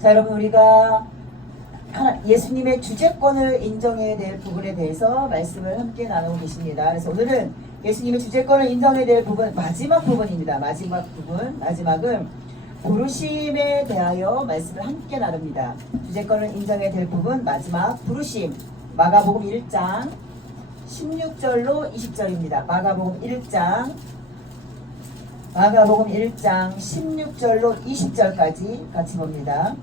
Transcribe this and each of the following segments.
자, 여러분, 우리가 예수님의 주재권을 인정해야 될 부분에 대해서 말씀을 함께 나누고 계십니다. 그래서 오늘은 예수님의 주재권을 인정해야 될 부분, 마지막 부분입니다. 마지막은 부르심에 대하여 말씀을 함께 나눕니다. 주재권을 인정해야 될 부분, 마지막 부르심. 마가복음 1장 16절로 20절입니다. 마가복음 1장 16절로 20절까지 같이 봅니다.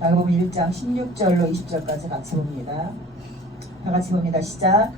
마가복음 1장 16절로 20절까지 같이 봅니다. 다 같이 봅니다. 시작.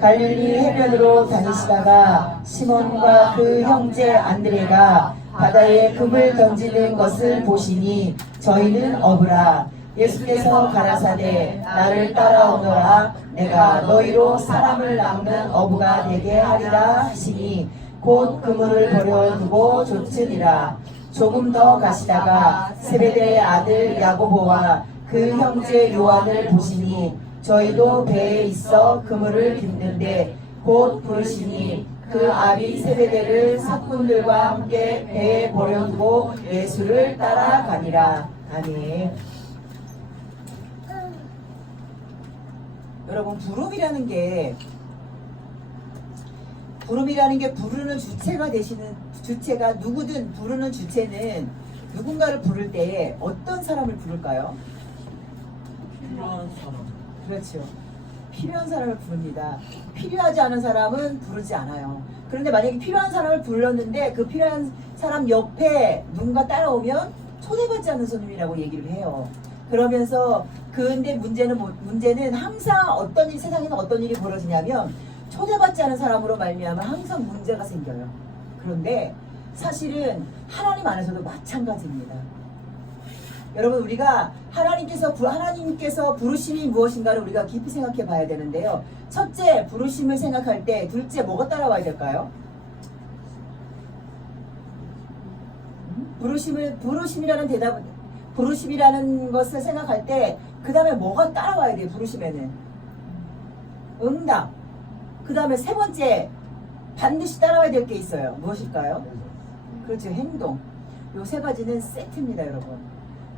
갈릴리 해변으로 다니시다가 시몬과 그 형제 안드레가 바다에 금을 던지는 것을 보시니 저희는 어부라. 예수께서 가라사대 나를 따라오너라. 내가 너희로 사람을 낚는 어부가 되게 하리라 하시니 곧 그물을 버려두고 쫓으니라. 조금 더 가시다가 세베대의 아들 야고보와 그 형제 요한을 보시니 저희도 배에 있어 그물을 빚는데 곧 부르시니 그 아비 세베대를 사꾼들과 함께 배에 버려두고 예수를 따라가니라. 아멘. 여러분, 부름이라는 게 부르는 주체가 누구든 부르는 주체는 누군가를 부를 때 어떤 사람을 부를까요? 필요한 사람. 그렇죠. 필요한 사람을 부릅니다. 필요하지 않은 사람은 부르지 않아요. 그런데 만약에 필요한 사람을 불렀는데 그 필요한 사람 옆에 누군가 따라오면 초대받지 않는 손님이라고 얘기를 해요. 그러면서 근데 문제는 항상 세상에는 어떤 일이 벌어지냐면 초대받지 않은 사람으로 말미암아 항상 문제가 생겨요. 그런데 사실은 하나님 안에서도 마찬가지입니다. 여러분, 우리가 하나님께서 부르심이 무엇인가를 우리가 깊이 생각해 봐야 되는데요. 첫째, 부르심을 생각할 때 둘째, 뭐가 따라와야 될까요? 부르심이라는 것을 생각할 때 그 다음에 뭐가 따라와야 돼요? 부르심에는 응답. 그 다음에 세 번째, 반드시 따라와야 될 게 있어요. 무엇일까요? 그렇죠, 행동. 요 세 가지는 세트입니다, 여러분.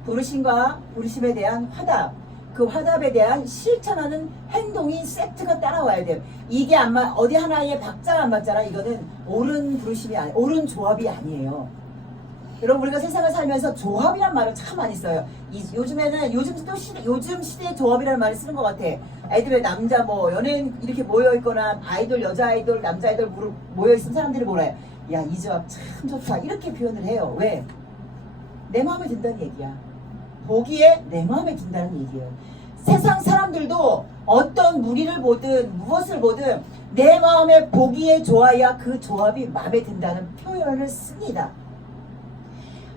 부르심과 부르심에 대한 화답, 그 화답에 대한 실천하는 행동이 세트가 따라와야 돼요. 이게 어디 하나에 박자가 안 맞잖아. 이거는 옳은 옳은 조합이 아니에요. 여러분, 우리가 세상을 살면서 조합이란 말을 참 많이 써요. 요즘 시대에 조합이라는 말을 쓰는 것 같아. 애들의 남자 연예인 이렇게 모여있거나 여자 아이돌, 남자 아이돌 모여있는 사람들이 뭐라 해요? 야, 이 조합 참 좋다. 이렇게 표현을 해요. 왜? 내 마음에 든다는 얘기야. 보기에 내 마음에 든다는 얘기예요. 세상 사람들도 어떤 무리를 보든 무엇을 보든 내 마음에 보기에 좋아야 그 조합이 마음에 든다는 표현을 씁니다.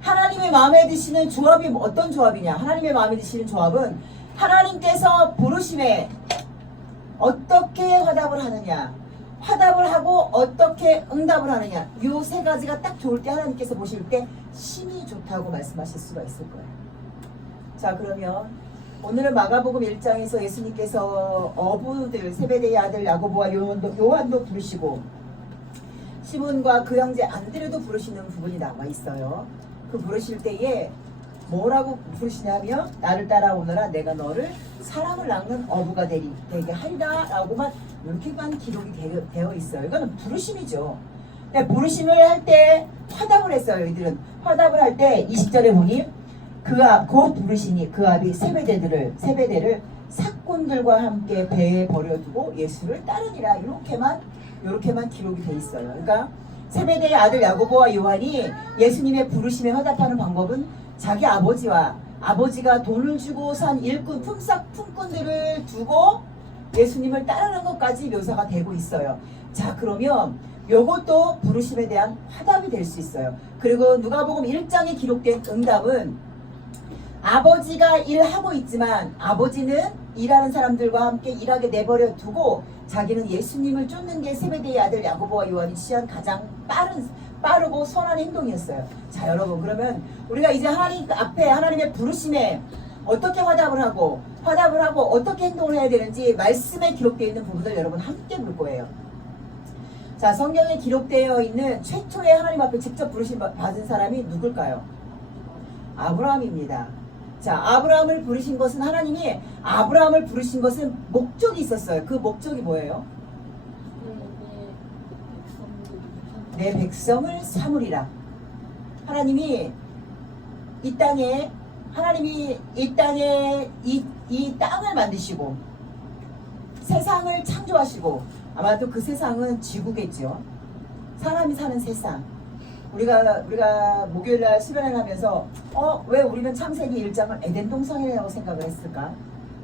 하나님의 마음에 드시는 조합이 어떤 조합이냐? 하나님의 마음에 드시는 조합은 하나님께서 부르심에 어떻게 화답을 하느냐, 화답을 하고 어떻게 응답을 하느냐, 이 세 가지가 딱 좋을 때 하나님께서 보실 때 심히 좋다고 말씀하실 수가 있을 거예요. 자, 그러면 오늘은 마가복음 1장에서 예수님께서 어부들, 세베대의 아들 야고보와 요한도 부르시고 시몬과 그 형제 안드레도 부르시는 부분이 나와 있어요. 그 부르실 때에 뭐라고 부르시냐면 나를 따라오너라. 내가 너를 사람을 낚는 어부가 되게 하리라 라고만 이렇게만 기록이 되어 있어요. 이거는 부르심이죠. 부르심을 할 때 화답을 했어요. 이들은 화답을 할 때 20절에 보니 곧 부르시니 그 아비 세베대를 사꾼들과 함께 배에 버려두고 예수를 따르니라. 이렇게만 기록이 돼 있어요. 그러니까 세베대의 아들 야고보와 요한이 예수님의 부르심에 화답하는 방법은 자기 아버지가 돈을 주고 산 품꾼들을 두고 예수님을 따르는 것까지 묘사가 되고 있어요. 자, 그러면 요것도 부르심에 대한 화답이 될 수 있어요. 그리고 누가복음 1장에 기록된 응답은 아버지가 일하고 있지만 아버지는 일하는 사람들과 함께 일하게 내버려 두고 자기는 예수님을 쫓는 게 세베대의 아들 야고보와 요한이 취한 가장 빠르고 선한 행동이었어요. 자, 여러분, 그러면 우리가 이제 하나님 앞에 하나님의 부르심에 어떻게 화답을 하고 어떻게 행동을 해야 되는지 말씀에 기록되어 있는 부분을 여러분 함께 볼 거예요. 자, 성경에 기록되어 있는 최초의 하나님 앞에 직접 부르심 받은 사람이 누굴까요? 아브라함입니다. 자, 아브라함을 부르신 것은 하나님이 아브라함을 부르신 것은 목적이 있었어요. 그 목적이 뭐예요? 내 백성을 삼으리라. 하나님이 이 땅에 이 땅을 만드시고 세상을 창조하시고 아마도 그 세상은 지구겠죠. 사람이 사는 세상. 우리가 목요일날 수련을 하면서 왜 우리는 창세기 1장을 에덴 동산이라고 생각을 했을까?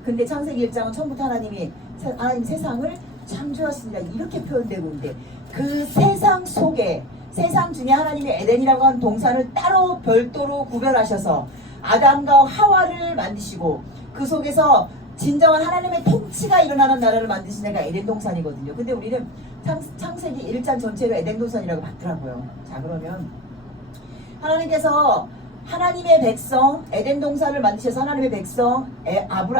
근데 창세기 1장은 처음부터 하나님 세상을 창조하시니라 이렇게 표현되고 있는데 그 세상 속에 세상 중에 하나님이 에덴이라고 하는 동산을 따로 별도로 구별하셔서 아담과 하와를 만드시고 그 속에서 진정한 하나님의 통치가 일어나는 나라를 만드신 데가 에덴 동산이거든요. 근데 우리는 창세기 1장 전체로 에덴 동산이라고 봤더라고요. 자, 그러면 하나님께서 하나님의 백성 에덴 동산을 만드셔서 하나님의 백성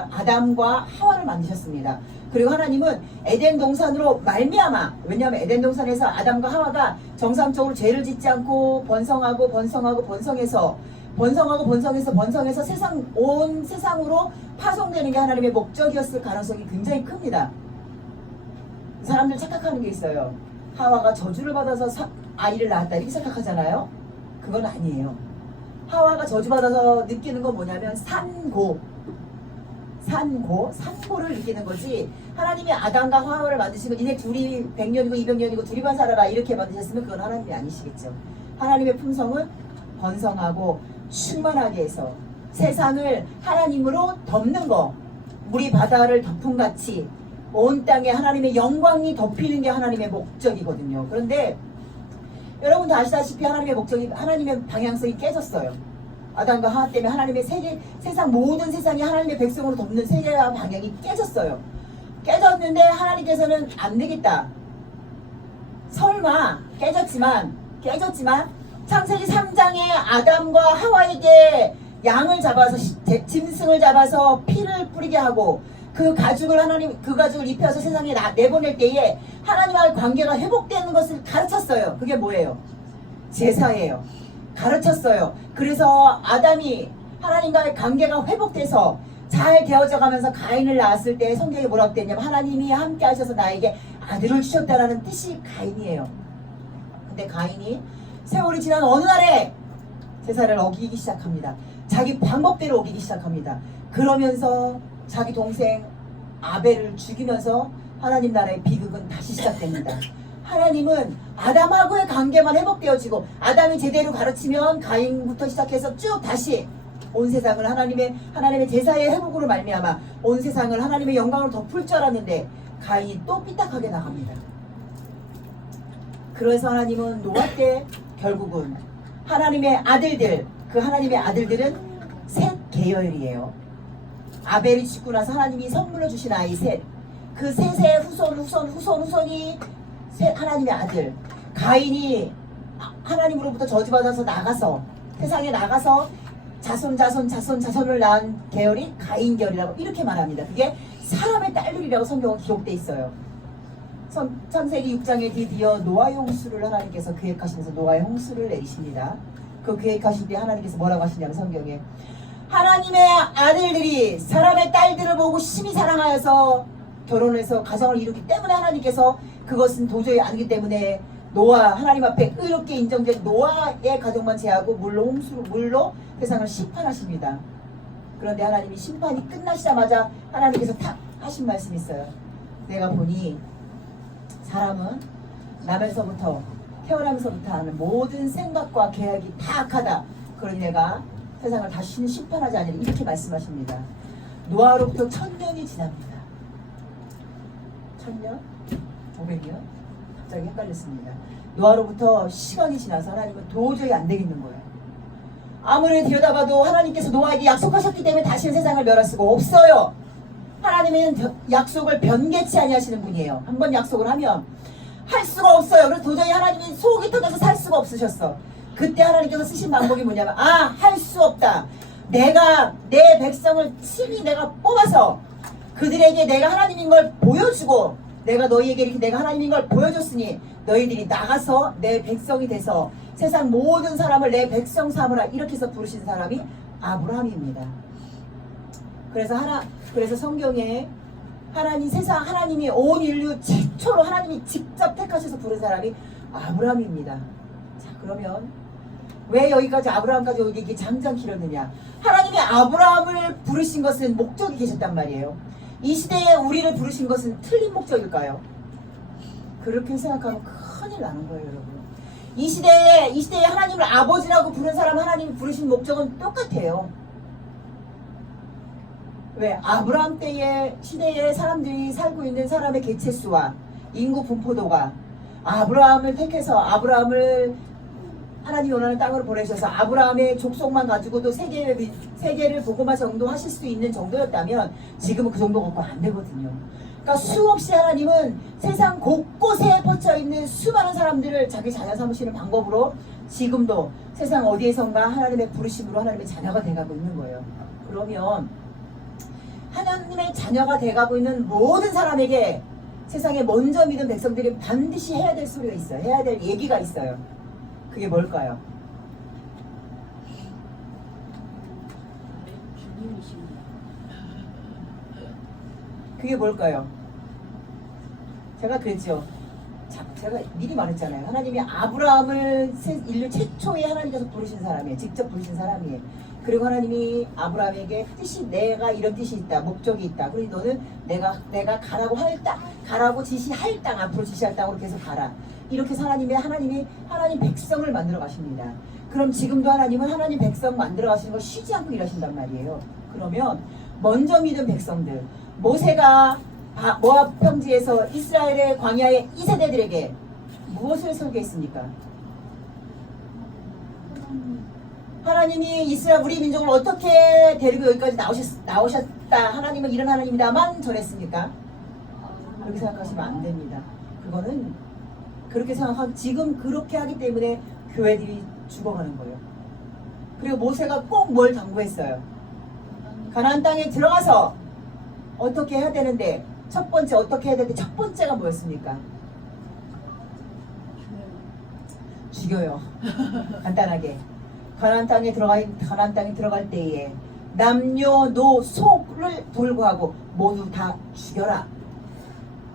아담과 하와를 만드셨습니다. 그리고 하나님은 에덴 동산으로 말미암아, 왜냐하면 에덴 동산에서 아담과 하와가 정상적으로 죄를 짓지 않고 번성하고 번성해서 온 세상으로 파송되는 게 하나님의 목적이었을 가능성이 굉장히 큽니다. 사람들 착각하는 게 있어요. 하와가 저주를 받아서 아이를 낳았다 이렇게 생각하잖아요. 그건 아니에요. 하와가 저주받아서 느끼는 건 뭐냐면 산고를 느끼는 거지. 하나님이 아담과 하와를 만드시면 니네 둘이 100년이고 200년이고 둘이만 살아라 이렇게 만드셨으면 그건 하나님이 아니시겠죠. 하나님의 품성은 번성하고 충만하게 해서 세상을 하나님으로 덮는 거, 물이 바다를 덮음같이 온 땅에 하나님의 영광이 덮이는 게 하나님의 목적이거든요. 그런데 여러분도 아시다시피 하나님의 목적이, 하나님의 방향성이 깨졌어요. 아담과 하와 때문에 하나님의 세상 모든 세상이 하나님의 백성으로 덮는 세계와 방향이 깨졌어요. 깨졌는데 하나님께서는 안 되겠다. 설마 깨졌지만 창세기 3장에 아담과 하와에게 양을 잡아서 짐승을 잡아서 피를 뿌리게 하고 그 가죽을 입혀서 세상에 내보낼 때에 하나님과의 관계가 회복되는 것을 가르쳤어요. 그게 뭐예요? 제사예요. 가르쳤어요. 그래서 아담이 하나님과의 관계가 회복돼서 잘 되어져 가면서 가인을 낳았을 때 성경에 뭐라고 되냐면 하나님이 함께 하셔서 나에게 아들을 주셨다라는 뜻이 가인이에요. 근데 가인이 세월이 지난 어느 날에 제사를 어기기 시작합니다. 자기 방법대로 어기기 시작합니다. 그러면서 자기 동생 아벨을 죽이면서 하나님 나라의 비극은 다시 시작됩니다. 하나님은 아담하고의 관계만 회복되어지고 아담이 제대로 가르치면 가인부터 시작해서 쭉 다시 온 세상을 하나님의 제사의 회복으로 말미암아 온 세상을 하나님의 영광으로 덮을 줄 알았는데 가인이 또 삐딱하게 나갑니다. 그래서 하나님은 노아 때 결국은 하나님의 아들들은 셋 계열이에요. 아벨이 죽고 나서 하나님이 선물로 주신 아이 셋. 그 셋의 후손이 셋 하나님의 아들. 가인이 하나님으로부터 저주받아서 세상에 나가서 자손을 낳은 계열이 가인 계열이라고 이렇게 말합니다. 그게 사람의 딸들이라고 성경은 기록되어 있어요. 창세기 6장에 드디어 노아의 홍수를 하나님께서 계획하시면서 노아의 홍수를 내리십니다. 그 계획하실 때 하나님께서 뭐라고 하시냐면 성경에 하나님의 아들들이 사람의 딸들을 보고 심히 사랑하여서 결혼해서 가정을 이루기 때문에 하나님께서 그것은 도저히 아니기 때문에 하나님 앞에 의롭게 인정된 노아의 가족만 제하고 물로 세상을 심판하십니다. 그런데 하나님이 심판이 끝나시자마자 하나님께서 탁 하신 말씀이 있어요. 내가 보니 사람은 태어나면서부터 하는 모든 생각과 계획이 다 악하다. 그러니 내가 세상을 다시는 심판하지 않으리 이렇게 말씀하십니다. 노아로부터 1000년이 지납니다. 1000년? 500년? 갑자기 헷갈렸습니다. 노아로부터 시간이 지나서 하나님은 도저히 안 되겠는 거예요. 아무리 들여다봐도 하나님께서 노아에게 약속하셨기 때문에 다시는 세상을 멸할 수가 없어요. 하나님은 약속을 변개치 아니하시는 분이에요. 한번 약속을 하면 할 수가 없어요. 그래서 도저히 하나님이 속이 터져서 살 수가 없으셨어. 그때 하나님께서 쓰신 방법이 뭐냐면 할 수 없다. 내가 내 백성을 친히 내가 뽑아서 그들에게 내가 하나님인 걸 보여주고 내가 너희에게 이렇게 내가 하나님인 걸 보여줬으니 너희들이 나가서 내 백성이 돼서 세상 모든 사람을 내 백성 삼으라 이렇게 해서 부르신 사람이 아브라함입니다. 그래서 성경에 하나님이 온 인류 최초로 하나님이 직접 택하셔서 부른 사람이 아브라함입니다. 자, 그러면 왜 여기까지 아브라함까지 오기 장장 길었느냐? 하나님이 아브라함을 부르신 것은 목적이 계셨단 말이에요. 이 시대에 우리를 부르신 것은 틀린 목적일까요? 그렇게 생각하면 큰일 나는 거예요, 여러분. 이 시대에 하나님을 아버지라고 부른 사람 하나님이 부르신 목적은 똑같아요. 왜? 아브라함 때의 시대에 사람들이 살고 있는 사람의 개체수와 인구 분포도가 아브라함을 택해서 아브라함을 하나님이 원하는 땅으로 보내셔서 아브라함의 족속만 가지고도 세계를 복음화 정도 하실 수 있는 정도였다면 지금은 그 정도 갖고 안 되거든요. 그러니까 수없이 하나님은 세상 곳곳에 뻗쳐 있는 수많은 사람들을 자기 자녀 삼으시는 방법으로 지금도 세상 어디에선가 하나님의 부르심으로 하나님의 자녀가 돼가고 있는 거예요. 그러면 하나님의 자녀가 돼가고 있는 모든 사람에게 세상에 먼저 믿은 백성들이 반드시 해야 될 소리가 있어요. 해야 될 얘기가 있어요. 그게 뭘까요? 그게 뭘까요? 제가 그랬죠. 제가 미리 말했잖아요. 하나님이 아브라함을 인류 최초의 하나님께서 부르신 사람이에요. 직접 부르신 사람이에요. 그리고 하나님이 아브라함에게 내가 이런 뜻이 있다, 목적이 있다. 그리고 너는 내가 가라고 지시할 땅, 앞으로 지시할 땅으로 계속 가라. 이렇게 해서 하나님 백성을 만들어 가십니다. 그럼 지금도 하나님은 하나님 백성 만들어 가시는 걸 쉬지 않고 일하신단 말이에요. 그러면 먼저 믿은 백성들, 모세가 모압 평지에서 이스라엘의 광야의 2세대들에게 무엇을 설계했습니까? 하나님이 우리 민족을 어떻게 데리고 여기까지 나오셨다. 하나님은 이런 하나님이다만 전했습니까? 그렇게 생각하시면 안 됩니다. 그거는 그렇게 생각하고 지금 그렇게 하기 때문에 교회들이 죽어가는 거예요. 그리고 모세가 꼭 뭘 당부했어요? 가나안 땅에 들어가서 어떻게 해야 되는데 첫 번째가 뭐였습니까? 죽여요. 간단하게. 가나안 땅에 들어갈 때에 남녀노소를 불구하고 모두 다 죽여라.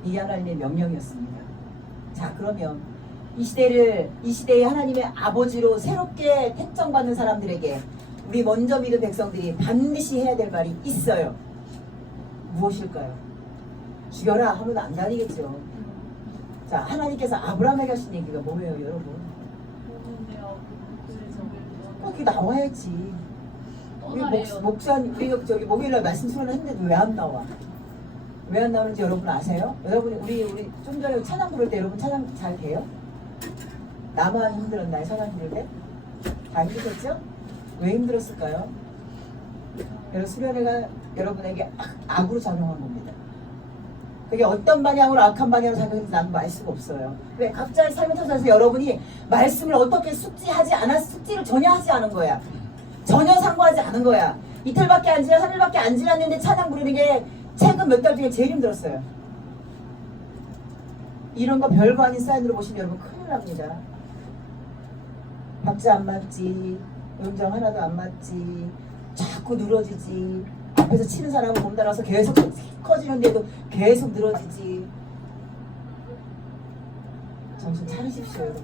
이게 하나님의 명령이었습니다. 자, 그러면 이 시대에 하나님의 아버지로 새롭게 택정받는 사람들에게 우리 먼저 믿은 백성들이 반드시 해야 될 말이 있어요. 무엇일까요? 죽여라 하면 안 다니겠죠. 자, 하나님께서 아브라함에게 하신 얘기가 뭐예요, 여러분? 그게 나와야지. 우리 저기 목요일날 말씀 수련했는데 왜 안 나와? 왜 안 나오는지 여러분 아세요? 여러분 우리 좀 전에 찬양 부를 때 여러분 찬양 잘 돼요? 나만 힘들었나요? 찬양 부를 때? 다 힘드셨죠? 왜 힘들었을까요? 수련회가 여러분에게 악으로 작용한 겁니다. 그게 어떤 방향으로 악한 방향으로 작용했는지 나는 알 수가 없어요. 왜? 각자의 삶을 통해서 여러분이 말씀을 어떻게 숙지를 전혀 하지 않은 거야. 전혀 상고하지 않은 거야. 이틀밖에 안 지나 3일밖에 안 지났는데 찬양 부르는 게 최근 몇 달 중에 제일 힘들었어요. 이런 거 별거 아닌 사인으로 보시면 여러분 큰일 납니다. 박자 안 맞지, 음정 하나도 안 맞지, 자꾸 늘어지지, 앞에서 치는 사람은 몸 달아서 계속 커지는데도 계속 늘어지지. 정신 차리십시오, 여러분.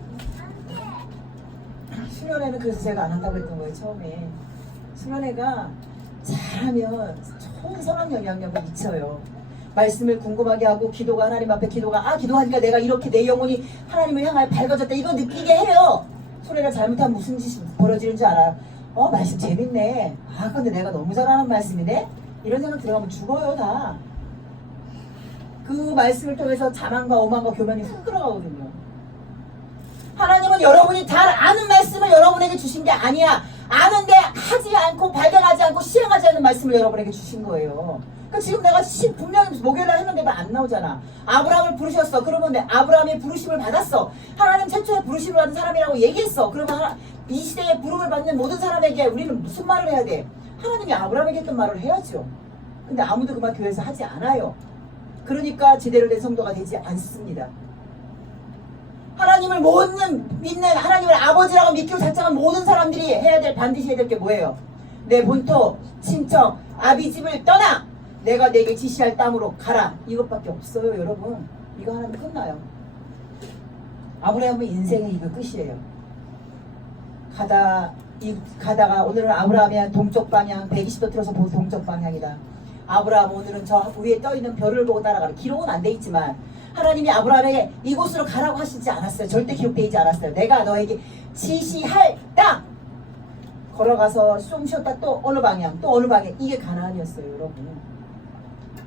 수련회는 그래서 제가 안 한다고 했던 거예요, 처음에. 수련회가 잘하면 좋은 선한 영향력을 미쳐요. 말씀을 궁금하게 하고 기도가 하나님 앞에 기도하니까 내가 이렇게 내 영혼이 하나님을 향하여 밝아졌다 이거 느끼게 해요. 수련회 잘못하면 무슨 짓이 벌어지는 줄 알아요. 말씀 재밌네. 근데 내가 너무 잘하는 말씀이네. 이런 생각 들어가면 죽어요, 다. 그 말씀을 통해서 자만과 오만과 교만이 훅 들어가거든요. 하나님은 여러분이 잘 아는 말씀을 여러분에게 주신 게 아니야. 아는데 하지 않고 발견하지 않고 시행하지 않는 말씀을 여러분에게 주신 거예요. 그러니까 지금 내가 분명히 목요일날 했는데도 안 나오잖아. 아브라함을 부르셨어. 그러면 아브라함의 부르심을 받았어. 하나님 최초의 부르심을 받은 사람이라고 얘기했어. 그러면 이 시대에 부름을 받는 모든 사람에게 우리는 무슨 말을 해야 돼? 하나님이 아브라함에게 했던 말을 해야죠. 근데 아무도 그 말 교회에서 하지 않아요. 그러니까 제대로 된 성도가 되지 않습니다. 하나님을 믿는 하나님을 아버지라고 믿기로 작정한 모든 사람들이 반드시 해야 될 게 뭐예요? 내 본토 친척 아비 집을 떠나 내가 내게 지시할 땅으로 가라. 이것밖에 없어요 여러분. 이거 하나면 끝나요. 아브라함의 인생의 이거 끝이에요. 가다가 오늘은 아브라함이 동쪽 방향 120도 틀어서 동쪽 방향이다. 아브라함 오늘은 저 위에 떠있는 별을 보고 따라가라. 기록은 안 돼 있지만 하나님이 아브라함에게 이곳으로 가라고 하시지 않았어요. 절대 기록되어 있지 않았어요. 내가 너에게 지시할 땅. 걸어가서 좀 쉬었다 또 어느 방향 또 어느 방향. 이게 가나안이었어요 여러분.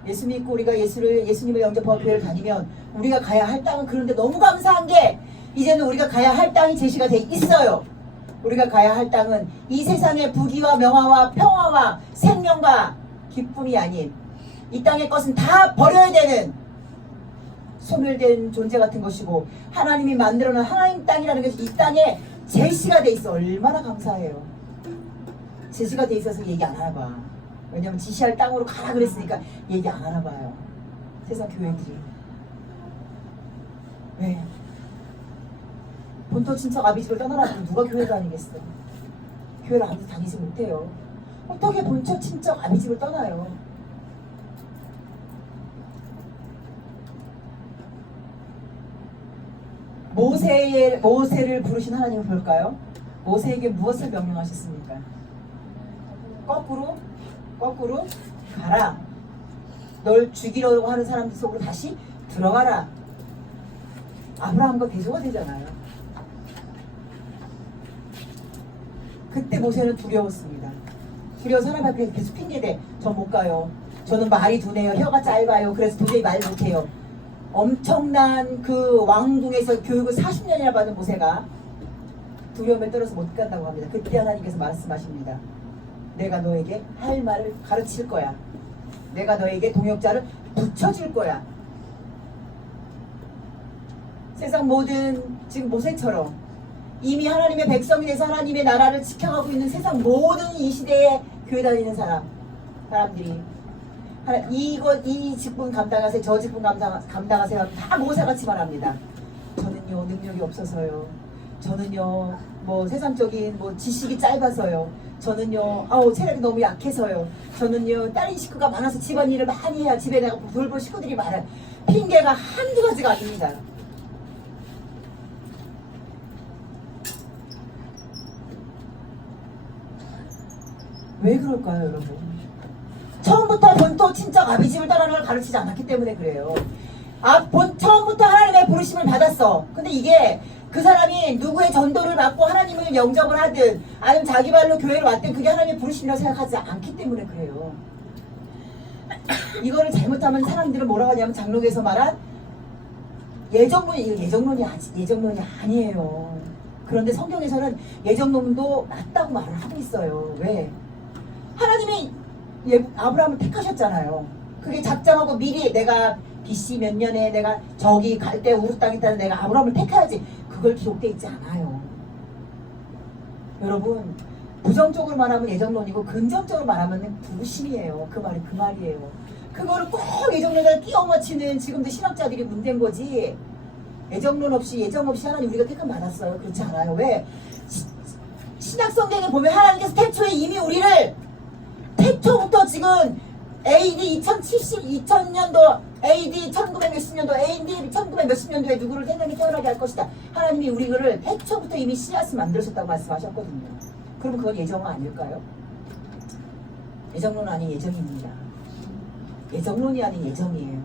예수 믿고 우리가 예수님을 영접하고 교회를 다니면 우리가 가야 할 땅은, 그런데 너무 감사한 게 이제는 우리가 가야 할 땅이 제시가 돼 있어요. 우리가 가야 할 땅은 이 세상의 부귀와 명화와 평화와 생명과 기쁨이 아닌 이 땅의 것은 다 버려야 되는 소멸된 존재 같은 것이고, 하나님이 만들어놓은 하나님 땅이라는 것이 이 땅에 제시가 돼 있어. 얼마나 감사해요. 제시가 돼 있어서 얘기 안 하나 봐. 왜냐면 지시할 땅으로 가라 그랬으니까 얘기 안 하나 봐요. 세상 교회들이. 왜? 본토 친척 아비집을 떠나라면 누가 교회 다니겠어? 교회를 아무도 다니지 못해요. 어떻게 본토 친척 아비집을 떠나요? 모세를 부르신 하나님을 볼까요? 모세에게 무엇을 명령하셨습니까? 거꾸로 가라. 널 죽이려고 하는 사람들 속으로 다시 들어가라. 아브라함과 대조가 되잖아요. 그때 모세는 두려웠습니다. 두려워 사람 앞에 계속 핑계대. 전 못 가요. 저는 말이 둔해요. 혀가 짧아요. 그래서 도저히 말 못해요. 엄청난 그 왕궁에서 교육을 40년이나 받은 모세가 두려움에 떨어서 못 간다고 합니다. 그때 하나님께서 말씀하십니다. 내가 너에게 할 말을 가르칠 거야. 내가 너에게 동역자를 붙여줄 거야. 세상 모든 지금 모세처럼 이미 하나님의 백성이 돼서 하나님의 나라를 지켜가고 있는 세상 모든 이 시대에 교회 다니는 사람들이 이 직분 감당하세요, 저 직분 감당하세요. 다 모세같이 말합니다. 저는요 능력이 없어서요. 저는요 뭐 세상적인 뭐 지식이 짧아서요. 저는요 체력이 너무 약해서요. 저는요 딸인 식구가 많아서 집안일을 많이 해야 집에 내가 돌볼 식구들이 많아요. 핑계가 한두 가지가 아닙니다. 왜 그럴까요 여러분? 처음부터 본토 친척 아비집을 떠나는 걸 가르치지 않았기 때문에 그래요. 처음부터 하나님의 부르심을 받았어. 근데 이게 그 사람이 누구의 전도를 받고 하나님을 영접을 하든 아니면 자기 발로 교회로 왔든 그게 하나님의 부르심이라고 생각하지 않기 때문에 그래요. 이거를 잘못하면 사람들은 뭐라고 하냐면 장로교에서 말한 예정론이 아니에요. 그런데 성경에서는 예정론도 맞다고 말을 하고 있어요. 왜? 하나님이 아브라함을 택하셨잖아요. 그게 작정하고 미리 내가 BC 몇 년에 내가 저기 갈 때 우르 땅에 있다는 내가 아브라함을 택해야지. 그걸 기록되어 있지 않아요. 여러분 부정적으로 말하면 예정론이고 긍정적으로 말하면 부심이에요. 그 말이 그 말이에요. 그거를 꼭 예정론에 끼워 맞추는 지금도 신학자들이 문제인 거지. 예정 없이 하나님 우리가 택함 받았어요. 그렇지 않아요. 왜? 신약 성경에 보면 하나님께서 태초에 이미 우리를 태초부터 지금 AD 2000년도 AD 1900 몇십 년도 AD 1900 몇십 년도에 누구를 태어나게 할 것이다. 하나님이 우리를 태초부터 이미 씨앗을 만들으셨다고 말씀하셨거든요. 그럼 그건 예정은 아닐까요? 예정론은 아닌 예정입니다. 예정론이 아닌 예정이에요.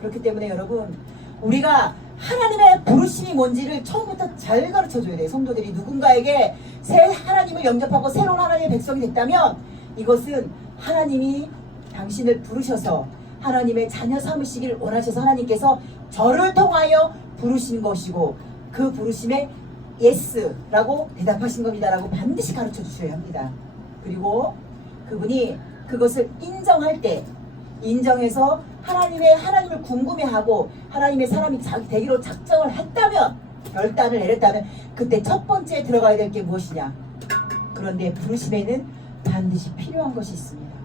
그렇기 때문에 여러분 우리가 하나님의 부르심이 뭔지를 처음부터 잘 가르쳐줘야 돼요. 성도들이 누군가에게 새 하나님을 영접하고 새로운 하나님의 백성이 됐다면 이것은 하나님이 당신을 부르셔서 하나님의 자녀 삼으시기를 원하셔서 하나님께서 저를 통하여 부르신 것이고 그 부르심에 예스라고 대답하신 겁니다 라고 반드시 가르쳐 주셔야 합니다. 그리고 그분이 그것을 인정할 때 인정해서 하나님을 궁금해하고 하나님의 사람이 되기로 작정을 했다면 결단을 내렸다면 그때 첫 번째 들어가야 될 게 무엇이냐. 그런데 부르심에는 반드시 필요한 것이 있습니다.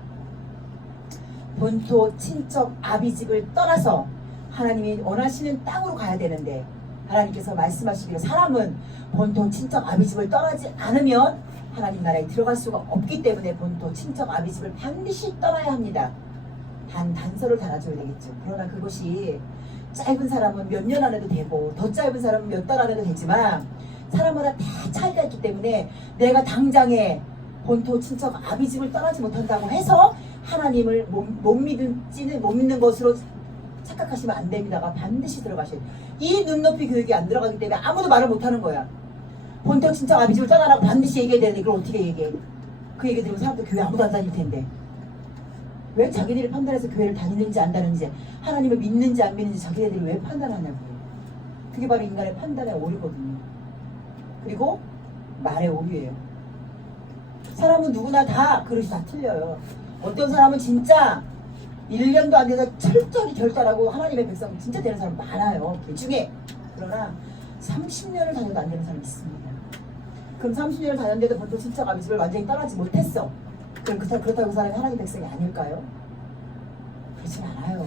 본토 친척 아비집을 떠나서 하나님이 원하시는 땅으로 가야 되는데 하나님께서 말씀하시기를 사람은 본토 친척 아비집을 떠나지 않으면 하나님 나라에 들어갈 수가 없기 때문에 본토 친척 아비집을 반드시 떠나야 합니다. 단서를 달아줘야 되겠죠. 그러나 그것이 짧은 사람은 몇 년 안에도 되고 더 짧은 사람은 몇 달 안에도 되지만 사람마다 다 차이가 있기 때문에 내가 당장에 본토 친척 아비집을 떠나지 못한다고 해서 하나님을 못 믿는 것으로 착각하시면 안 됩니다가 반드시 들어가셔야 돼요. 이 눈높이 교육이 안 들어가기 때문에 아무도 말을 못하는 거야. 본토 친척 아비집을 떠나라고 반드시 얘기해야 되는데 그걸 어떻게 얘기해? 그 얘기 들으면 사람들 교회 아무도 안 다닐 텐데 왜 자기들이 판단해서 교회를 다니는지 안 다니는지 하나님을 믿는지 안 믿는지 자기네들이 왜 판단하냐고요. 그게 바로 인간의 판단의 오류거든요. 그리고 말의 오류예요. 사람은 누구나 다 그릇이 다 틀려요. 어떤 사람은 진짜 1년도 안 돼서 철저히 결단하고 하나님의 백성 진짜 되는 사람 많아요. 그 중에. 그러나 30년을 다녀도 안 되는 사람이 있습니다. 그럼 30년을 다녔는데도 본토 친척 아비집을 완전히 떠나지 못했어. 그럼 그렇다고 그 사람이 하나님 백성이 아닐까요? 그렇진 않아요.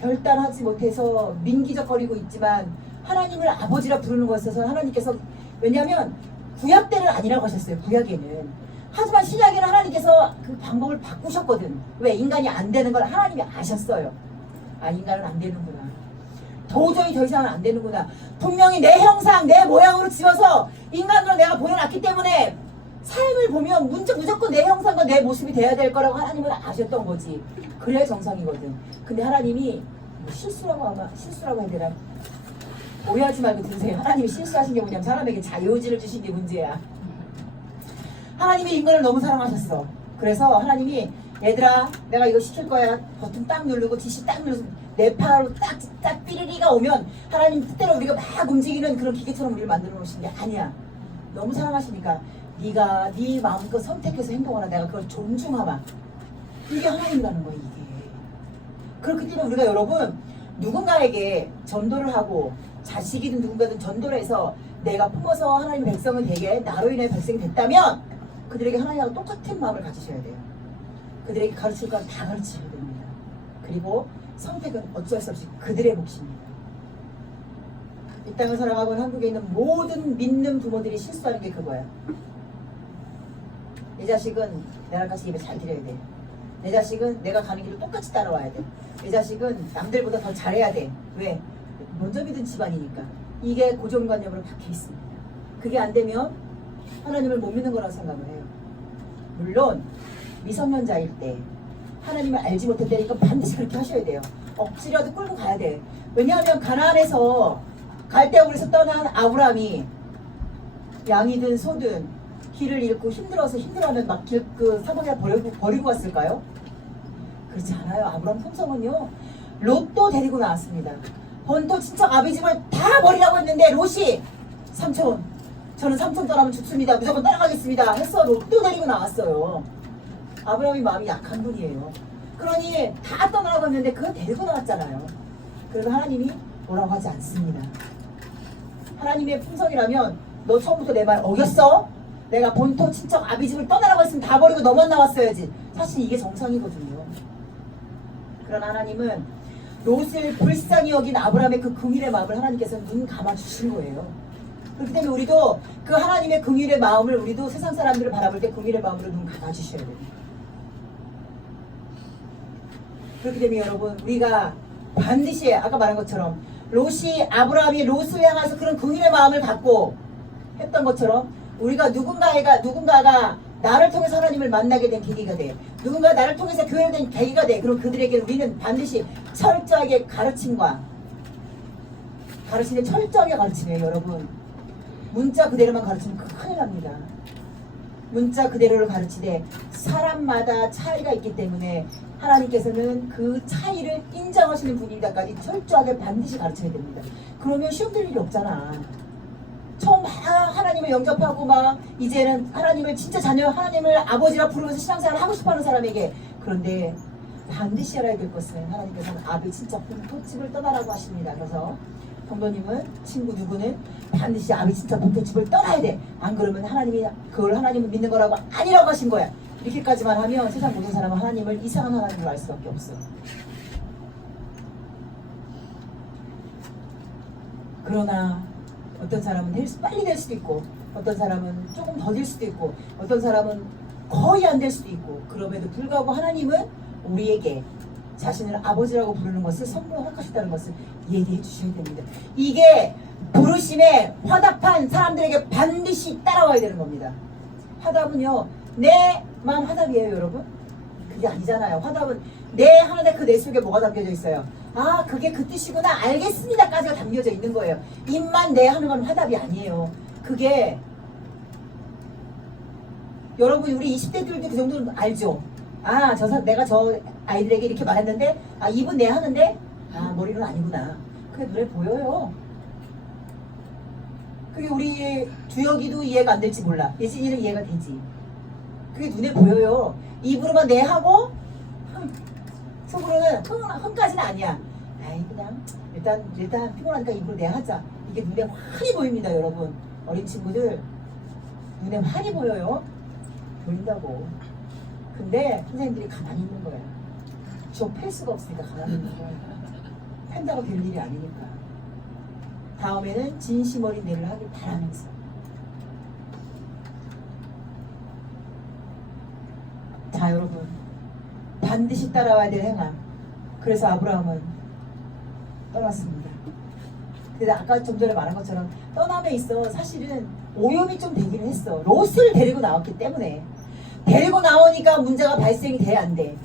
결단하지 못해서 민기적거리고 있지만 하나님을 아버지라 부르는 것에 있어서 하나님께서 왜냐하면 구약 때는 아니라고 하셨어요. 구약에는. 하지만 신약에는 하나님께서 그 방법을 바꾸셨거든. 왜? 인간이 안 되는 걸 하나님이 아셨어요. 아, 인간은 안 되는구나. 도저히 더 이상은 안 되는구나. 분명히 내 형상, 내 모양으로 지어서 인간으로 내가 보내놨기 때문에 삶을 보면 무조건 내 형상과 내 모습이 돼야 될 거라고 하나님은 아셨던 거지. 그래야 정상이거든. 근데 하나님이 뭐 실수라고 해야 되나? 오해하지 말고 들으세요. 하나님이 실수하신 게 뭐냐면 사람에게 자유의지를 주신 게 문제야. 하나님이 인간을 너무 사랑하셨어. 그래서 하나님이 얘들아 내가 이거 시킬 거야. 버튼 딱 누르고 지시 딱 눌러서 내 팔로 딱 삐리리가 오면 하나님 뜻대로 우리가 막 움직이는 그런 기계처럼 우리를 만들어 놓으신 게 아니야. 너무 사랑하시니까 네가 네 마음껏 선택해서 행동하라. 내가 그걸 존중하마. 이게 하나님이라는 거야. 이게. 그렇기 때문에 우리가 여러분 누군가에게 전도를 하고 자식이든 누군가든 전도를 해서 내가 품어서 하나님 백성은 되게 나로 인해 백성이 됐다면 그들에게 하나님하고 똑같은 마음을 가지셔야 돼요. 그들에게 가르칠 건 다 가르쳐야 됩니다. 그리고 선택은 어쩔 수 없이 그들의 몫입니다. 이 땅을 살아가고 한국에 있는 모든 믿는 부모들이 실수하는 게 그거야. 내 자식은 내랑 같이 예배 잘 드려야 돼. 내 자식은 내가 가는 길을 똑같이 따라와야 돼. 내 자식은 남들보다 더 잘해야 돼. 왜? 먼저 믿은 집안이니까. 이게 고정관념으로 박혀 있습니다. 그게 안 되면 하나님을 못 믿는 거라고 생각을 해요. 물론 미성년자일 때 하나님을 알지 못했다니까 반드시 그렇게 하셔야 돼요. 억지라도 끌고 가야 돼. 왜냐하면 가나안에서 갈대아우르에서 떠난 아브라함이 양이든 소든 길을 잃고 힘들어하면 막 그 사막에 버리고 갔을까요? 그렇지 않아요. 아브라함 품성은요. 롯도 데리고 나왔습니다. 본토 친척 아비집을 다 버리라고 했는데 롯이 삼촌 저는 삼촌 떠나면 죽습니다. 무조건 따라가겠습니다. 해서 롯도 데리고 나왔어요. 아브라함이 마음이 약한 분이에요. 그러니 다 떠나라고 했는데 그걸 데리고 나왔잖아요. 그래서 하나님이 뭐라고 하지 않습니다. 하나님의 품성이라면 너 처음부터 내 말 어겼어? 내가 본토 친척 아비집을 떠나라고 했으면 다 버리고 너만 나왔어야지. 사실 이게 정상이거든요. 그러나 하나님은 롯을 불쌍히 여긴 아브라함의 그 긍휼의 마음을 하나님께서 눈 감아주신 거예요. 그렇기 때문에 우리도 그 하나님의 긍휼의 마음을 우리도 세상 사람들을 바라볼 때 긍휼의 마음으로 눈 감아주셔야 됩니다. 그렇기 때문에 여러분 우리가 반드시 아까 말한 것처럼 아브라함이 롯을 향해서 그런 긍휼의 마음을 갖고 했던 것처럼 우리가 누군가가 나를 통해서 하나님을 만나게 된 계기가 돼. 누군가 나를 통해서 교회를 된 계기가 돼. 그럼 그들에게 우리는 반드시 철저하게 가르침에 철저하게 가르치네요. 여러분 문자 그대로만 가르치면 큰일 납니다. 문자 그대로를 가르치되 사람마다 차이가 있기 때문에 하나님께서는 그 차이를 인정하시는 분이다까지 철저하게 반드시 가르쳐야 됩니다. 그러면 시험 들 일이 없잖아. 처음 막 하나님을 영접하고 막 이제는 하나님을 진짜 하나님을 아버지라 부르면서 신앙생활을 하고 싶어하는 사람에게 그런데 반드시 알아야 될 것은 하나님께서는 아비 진짜 본토집을 떠나라고 하십니다. 그래서 성도님은 친구 누구는 반드시 아비 진짜 본토집을 떠나야 돼. 안 그러면 그걸 하나님을 믿는 거라고 아니라고 하신 거야. 이렇게까지만 하면 세상 모든 사람은 하나님을 이상한 하나님으로 알 수밖에 없어요. 그러나 어떤 사람은 빨리 될 수도 있고 어떤 사람은 조금 더딜 수도 있고 어떤 사람은 거의 안 될 수도 있고 그럼에도 불구하고 하나님은 우리에게 자신을 아버지라고 부르는 것을 선물하셨다는 것을 얘기해 주셔야 됩니다. 이게 부르심에 화답한 사람들에게 반드시 따라와야 되는 겁니다. 화답은요 내만 화답이에요 여러분? 그게 아니잖아요. 화답은 내 하는데 그 내 속에 뭐가 담겨져 있어요? 아 그게 그 뜻이구나 알겠습니다 까지가 담겨져 있는 거예요. 입만 내 하는 건 화답이 아니에요. 그게 여러분 우리 20대들도 그 정도는 알죠? 아 내가 저 아이들에게 이렇게 말했는데 아 입은 내 하는데 아 머리는 아니구나. 그게 눈에 보여요. 그게 우리 주혁이도 이해가 안 될지 몰라. 예진이는 이해가 되지. 그게 눈에 보여요. 입으로만 내 하고 속으로는 흥까지는 아니야. 아이 그냥 일단 피곤하니까 입으로 내 하자. 이게 눈에 환히 보입니다 여러분. 어린 친구들 눈에 환히 보여요. 보인다고. 근데 선생님들이 가만히 있는 거예요. 저 팰 수가 없으니까 가만히 있는 거예요. 팬다고 될 일이 아니니까. 다음에는 진심 어린 내를 하길 바라면서. 자 여러분 반드시 따라와야 될 행함. 그래서 아브라함은 떠났습니다. 근데 아까 좀 전에 말한 것처럼 떠남에 있어 사실은 오염이 좀 되기는 했어. 롯을 데리고 나왔기 때문에. 데리고 나오니까 문제가 발생이 돼 안 돼?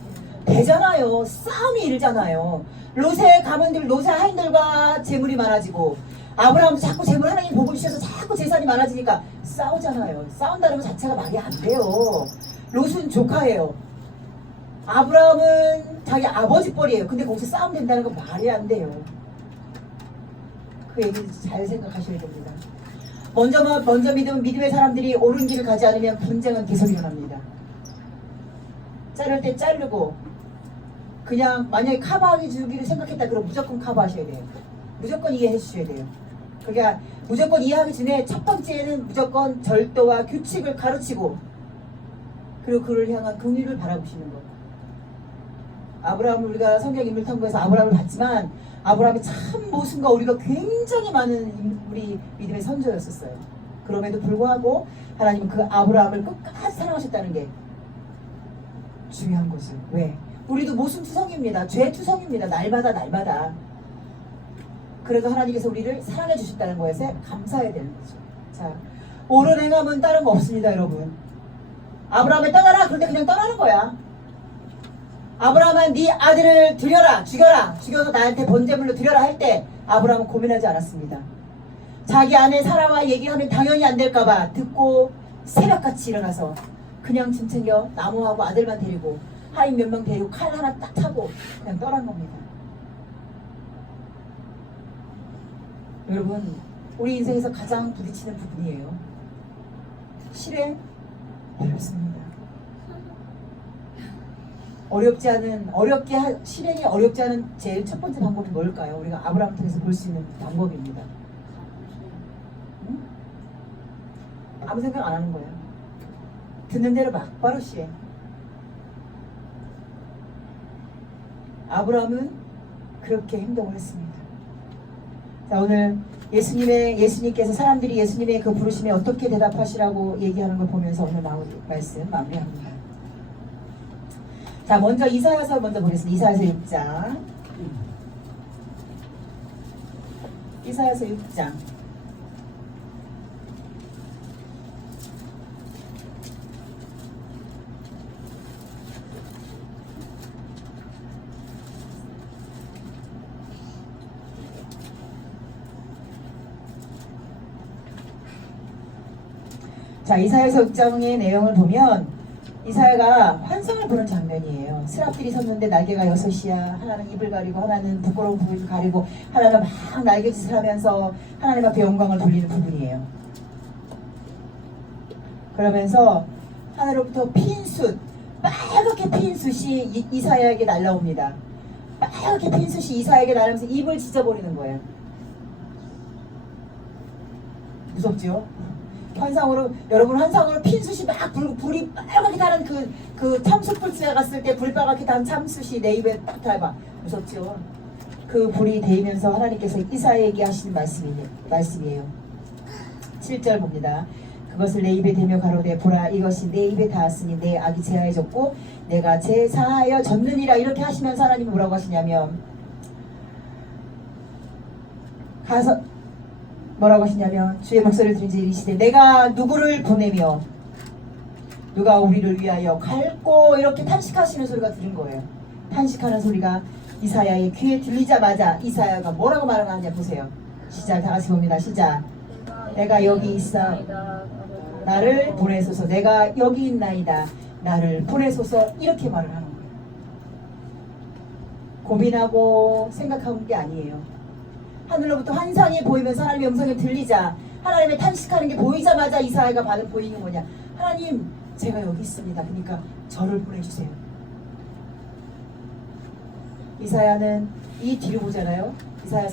되잖아요. 싸움이 일잖아요. 롯의 가문들, 롯의 하인들과 재물이 많아지고 아브라함도 자꾸 재물 하나님 복을 주셔서 자꾸 재산이 많아지니까 싸우잖아요. 싸운다는 것 자체가 말이 안 돼요. 롯은 조카예요. 아브라함은 자기 아버지 뻘이에요. 근데 거기서 싸움 된다는 건 말이 안 돼요. 그 얘기 잘 생각하셔야 됩니다. 먼저 믿음의 사람들이 옳은 길을 가지 않으면 분쟁은 계속 일어납니다. 자를 때 자르고 그냥 만약에 커버하기 주기를 생각했다 그럼 무조건 커버하셔야 돼요. 무조건 이해해 주셔야 돼요. 그러니까 무조건 이해하기 전에 첫 번째는 무조건 절도와 규칙을 가르치고 그리고 그를 향한 긍휼을 바라보시는 것. 아브라함을 우리가 성경 인물 탐구에서 아브라함을 봤지만 아브라함의 참 모순과 우리가 굉장히 많은 우리 믿음의 선조였었어요. 그럼에도 불구하고 하나님은 그 아브라함을 끝까지 사랑하셨다는 게 중요한 거죠. 왜? 우리도 모순투성입니다. 죄투성입니다. 날마다. 그래도 하나님께서 우리를 사랑해 주셨다는 것에 감사해야 되는 거죠. 자, 옳은 행함은 다른 거 없습니다, 여러분. 아브라함을 떠나라. 그런데 그냥 떠나는 거야. 아브라함아 네 아들을 죽여라. 죽여서 나한테 번제물로 드려라 할 때 아브라함은 고민하지 않았습니다. 자기 아내 사라와 얘기하면 당연히 안 될까봐 듣고 새벽같이 일어나서 그냥 짐 챙겨 나무하고 아들만 데리고 하인 몇 명 데리고 칼 하나 딱 타고 그냥 떠난 겁니다. 여러분 우리 인생에서 가장 부딪히는 부분이에요. 실행 어렵습니다. 실행이 어렵지 않은 제일 첫 번째 방법이 뭘까요? 우리가 아브라함 통해서 볼 수 있는 방법입니다. 응? 아무 생각 안 하는 거예요. 듣는 대로 막바로 시행. 아브라함은 그렇게 행동을 했습니다. 자 오늘 예수님께서 사람들이 예수님의 그 부르심에 어떻게 대답하시라고 얘기하는 걸 보면서 오늘 나온 말씀 마무리합니다. 자 먼저 이사야서 먼저 보겠습니다. 이사야서 6장. 이사야서 6장. 자 이사야서 6장의 내용을 보면 이사야가 환상을 보는 장면이에요. 스랍들이 섰는데 날개가 6이야. 하나는 입을 가리고 하나는 부끄러운 부분을 가리고 하나는 막 날개짓을 하면서 하나님 앞에 영광을 돌리는 부분이에요. 그러면서 하늘로부터 핀 숯, 빨갛게 핀 숯이 이사야에게 날라옵니다. 빨갛게 핀 숯이 이사야에게 날아오면서 입을 찢어버리는 거예요. 무섭죠? 여러분 환상으로 핀숯이 막 불이 빨갛게 타는 그 참숯불집에 갔을 때 불이 빨갛게 탄 참숯이 내 입에 딱 닿아봐. 무섭죠? 그 불이 데이면서 하나님께서 이사야에게 하시는 말씀이에요. 7절 봅니다. 그것을 내 입에 대며 가로되 보라 이것이 내 입에 닿았으니 내 악이 제하여졌고 내가 제사하여 졌느니라. 이렇게 하시면서 하나님이 뭐라고 하시냐면 가서 뭐라고 하시냐면 주의 목소리를 들은지 이르시되 내가 누구를 보내며 누가 우리를 위하여 갈고 이렇게 탄식하시는 소리가 들린 거예요. 탄식하는 소리가 이사야의 귀에 들리자마자 이사야가 뭐라고 말하냐 보세요. 시작. 다 같이 봅니다. 시작. 내가 여기 있어 나를 보내소서. 내가 여기 있나이다 나를 보내소서. 이렇게 말을 하는 거예요. 고민하고 생각한 게 아니에요. 하늘로부터 환상이 보이면서 하나님의 음성이 들리자 하나님의 탄식하는 게 보이자마자 이사야가 받은 보이는 뭐냐. 하나님 제가 여기 있습니다. 그러니까 저를 보내주세요. 이사야는 이 뒤로 보잖아요. 이사야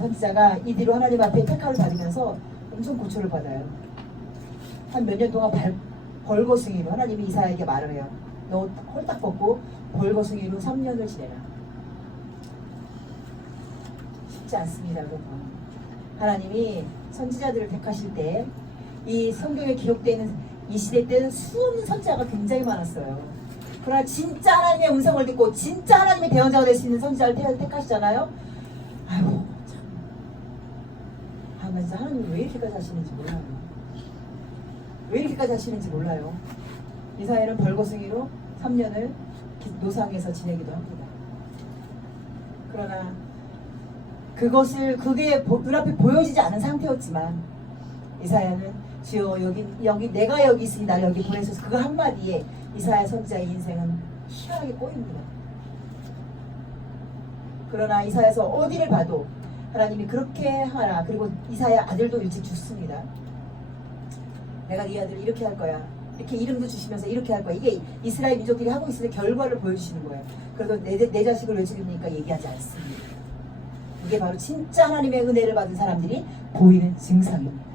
선지자가 이 뒤로 하나님 앞에 택함을 받으면서 엄청 고초를 받아요. 한 몇 년 동안 벌거숭이로 하나님이 이사야에게 말을 해요. 너 홀딱 벗고 벌거숭이로 3년을 지내라. 쉽지 않습니다, 여러분. 하나님이 선지자들을 택하실 때 이 성경에 기록되어 있는 이 시대 때는 수없는 선지자가 굉장히 많았어요. 그러나 진짜 하나님의 음성을 듣고 진짜 하나님의 대언자가 될 수 있는 선지자를 택하시잖아요. 아이고 참. 진짜 하나님이 왜 이렇게까지 하시는지 몰라요. 왜 이렇게까지 하시는지 몰라요. 이사야는 벌거숭이로 3년을 노상에서 지내기도 합니다. 그러나 그게 눈앞에 보여지지 않은 상태였지만 이사야는 주여 여기 내가 여기 있으니 나를 여기 보내소서. 그거 한마디에 이사야 선지자의 인생은 희한하게 꼬입니다. 그러나 이사야서 어디를 봐도 하나님이 그렇게 하라. 그리고 이사야 아들도 일찍 죽습니다. 내가 네 아들을 이렇게 할 거야. 이렇게 이름도 주시면서 이렇게 할 거야. 이게 이스라엘 민족들이 하고 있는 결과를 보여주시는 거예요. 그래도 내 자식을 왜 죽입니까? 얘기하지 않습니다. 이게 바로 진짜 하나님의 은혜를 받은 사람들이 보이는 증상입니다.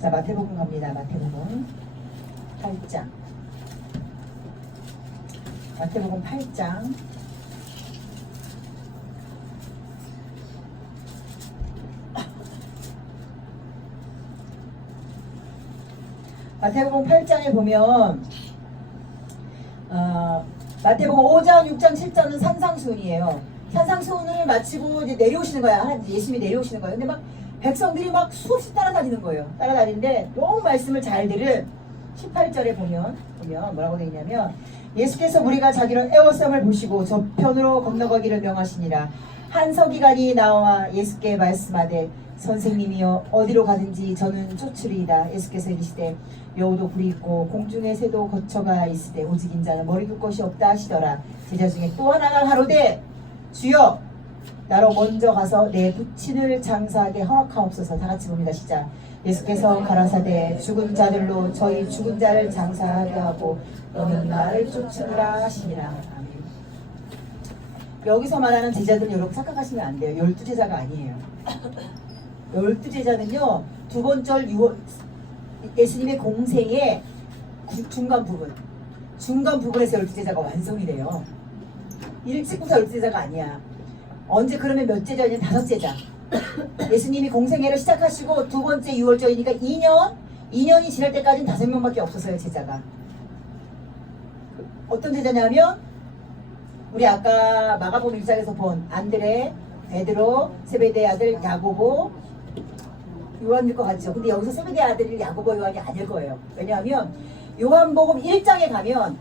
자, 마태복음 갑니다. 마태복음 8장. 마태복음 8장. 마태복음 8장에 보면 마태복음 5장, 6장, 7장은 산상수훈이에요. 산상수훈을 마치고 이제 내려오시는 거야. 예수님이 내려오시는 거예요. 근데 막 백성들이 막 수없이 따라다니는 거예요. 따라다니는데 너무 말씀을 잘 들은 18절에 보면 뭐라고 되어 있냐면 예수께서 우리가 자기를 애워쌈을 보시고 저편으로 건너가기를 명하시니라. 한 서기관이 나와 예수께 말씀하되 선생님이여 어디로 가든지 저는 쫓으리이다. 예수께서 이르시되 여우도 굴이 있고 공중의 새도 거처가 있으되 오직 인자는 머리 둘 것이 없다 하시더라. 제자 중에 또 하나가 가로되 주여 나로 먼저 가서 내 부친을 장사하게 허락하옵소서. 다 같이 봅니다. 시작. 예수께서 가라사대 죽은 자들로 저희 죽은 자를 장사하게 하고 너는 나를 쫓으라 하시니라. 아멘. 여기서 말하는 제자들은 여러분 착각하시면 안 돼요. 12제자가 아니에요. 12제자는요 두 번절 예수님의 공생의 중간 부분에서 12제자가 완성이 돼요. 일찍부터 12제자가 아니야. 언제 그러면 몇 제자냐? 5제자. 예수님이 공생애를 시작하시고 두 번째 6월절이니까 2년이 지날 때까지는 5명밖에 없었어요. 제자가. 어떤 제자냐면 우리 아까 마가복음 1장에서 본 안드레, 베드로, 세베대의 아들 야고보, 요한일 것 같죠. 근데 여기서 세베대의 아들이 야고보, 요한이 아닐 거예요. 왜냐하면 요한복음 1장에 가면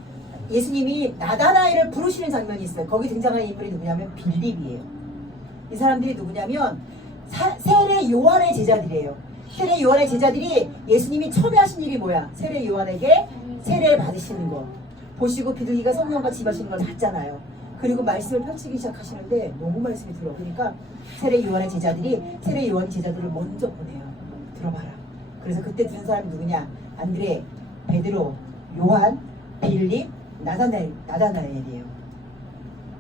예수님이 나다나엘을 부르시는 장면이 있어요. 거기 등장하는 인물이 누구냐면 빌립이에요. 이 사람들이 누구냐면 세례 요한의 제자들이에요. 세례 요한의 제자들이 예수님이 처음에 하신 일이 뭐야? 세례 요한에게 세례를 받으시는 거 보시고 비둘기가 성령같이 임하시는 걸 봤잖아요. 그리고 말씀을 펼치기 시작하시는데 너무 말씀이 들어. 그러니까 세례 요한의 제자들이 세례 요한의 제자들을 먼저 보내요. 들어봐라. 그래서 그때 들은 사람이 누구냐? 안드레, 베드로, 요한, 빌립, 나다나엘이에요.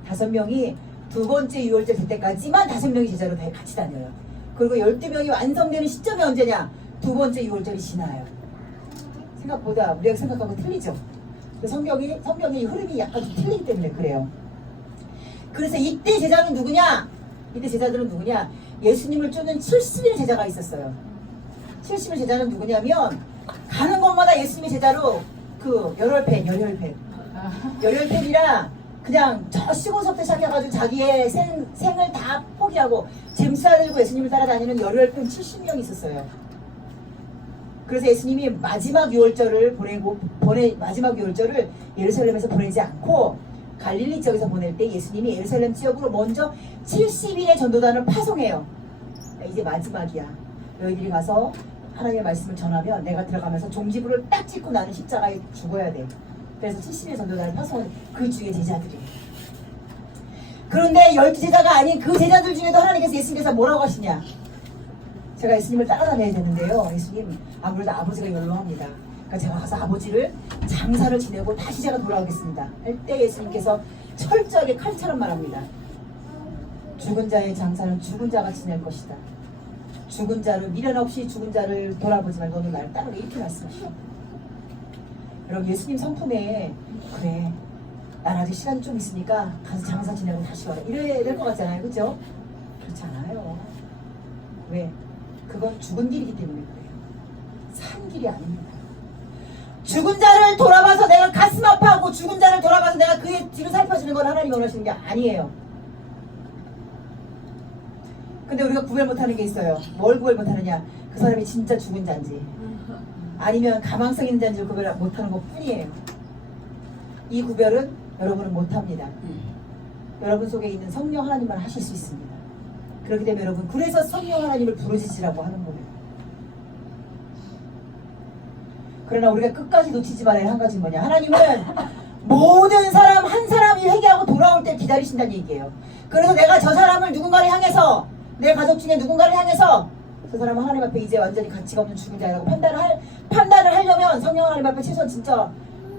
5명이 두 번째 6월절 될 때까지만 5명이 제자로 다 같이 다녀요. 그리고 12명이 완성되는 시점이 언제냐? 두 번째 6월절이 지나요. 생각보다 우리가 생각하고 틀리죠. 성경의 흐름이 약간 좀 틀리기 때문에 그래요. 그래서 이때 제자는 누구냐? 이때 제자들은 누구냐? 예수님을 쫓는 70인의 제자가 있었어요. 70의 제자는 누구냐면 가는 곳마다 예수님의 제자로 그 열혈팬이라 그냥 저 시골서부터 시작해가지고 자기의 생을 다 포기하고 잼싸 들고 예수님을 따라다니는 열혈팬 70명이 있었어요. 그래서 예수님이 마지막 유월절을 마지막 유월절을 예루살렘에서 보내지 않고 갈릴리 지역에서 보낼 때 예수님이 예루살렘 지역으로 먼저 70인의 전도단을 파송해요. 이제 마지막이야. 너희들이 가서 하나님의 말씀을 전하면 내가 들어가면서 종지부를 딱 찍고 나는 십자가에 죽어야 돼. 그래서 70인의 전도단을 파송한 그 주의 제자들이. 그런데 12제자가 아닌 그 제자들 중에도 하나님께서 예수님께서 뭐라고 하시냐? 제가 예수님을 따라다녀야 되는데요. 예수님 아무래도 아버지가 연로합니다. 그러니까 제가 가서 아버지를 장사를 지내고 다시 제가 돌아오겠습니다. 할 때 예수님께서 철저하게 칼처럼 말합니다. 죽은 자의 장사는 죽은 자가 지낼 것이다. 죽은 자를 미련 없이 죽은 자를 돌아보지 말고 너는 나를 따르라 이렇게 말씀하시죠. 여러분 예수님 성품에 그래 난 아직 시간이 좀 있으니까 가서 장사 지내고 다시 와라 이래야 될 것 같잖아요. 그렇죠? 그렇지 않아요. 왜? 그건 죽은 길이기 때문에 그래요. 산 길이 아닙니다. 죽은 자를 돌아봐서 내가 가슴 아파하고 죽은 자를 돌아봐서 내가 그의 뒤로 살펴주는 건 하나님이 원하시는 게 아니에요. 근데 우리가 구별 못하는 게 있어요. 뭘 구별 못하느냐? 그 사람이 진짜 죽은 자인지 아니면 가망성 있는 자인지를 구별 못하는 것 뿐이에요. 이 구별은 여러분은 못합니다. 여러분 속에 있는 성령 하나님만 하실 수 있습니다. 그렇기 때문에 여러분 그래서 성령 하나님을 부르짖으라고 하는 거예요. 그러나 우리가 끝까지 놓치지 말아야 할 한 가지는 뭐냐? 하나님은 모든 사람 한 사람이 회개하고 돌아올 때 기다리신다는 얘기예요. 그래서 내가 저 사람을 누군가를 향해서 내 가족 중에 누군가를 향해서 저 사람은 하나님 앞에 이제 완전히 가치가 없는 죽은 자라고 판단을 하려면 성령 하나님 앞에 최소한 진짜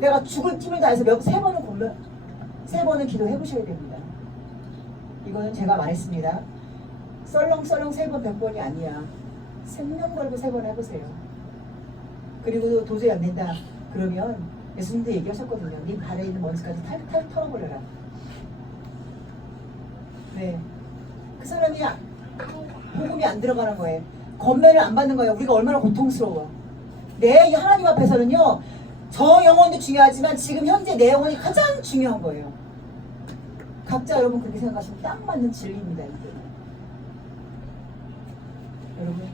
내가 죽을 힘을 다해서 세 번은 기도해 보셔야 됩니다. 이거는 제가 말했습니다. 썰렁썰렁 3번 100번이 아니야. 생명 걸고 3번 해보세요. 그리고 도저히 안 된다. 그러면 예수님도 얘기하셨거든요. 네 발에 있는 먼지까지 탈탈 털어버려라. 네. 그 사람이 복음이 안 들어가는 거예요. 건면을 안 받는 거예요. 우리가 얼마나 고통스러워. 내 하나님 앞에서는요. 저 영혼도 중요하지만 지금 현재 내 영혼이 가장 중요한 거예요. 각자 여러분 그렇게 생각하시면 딱 맞는 진리입니다. 이게. 여러분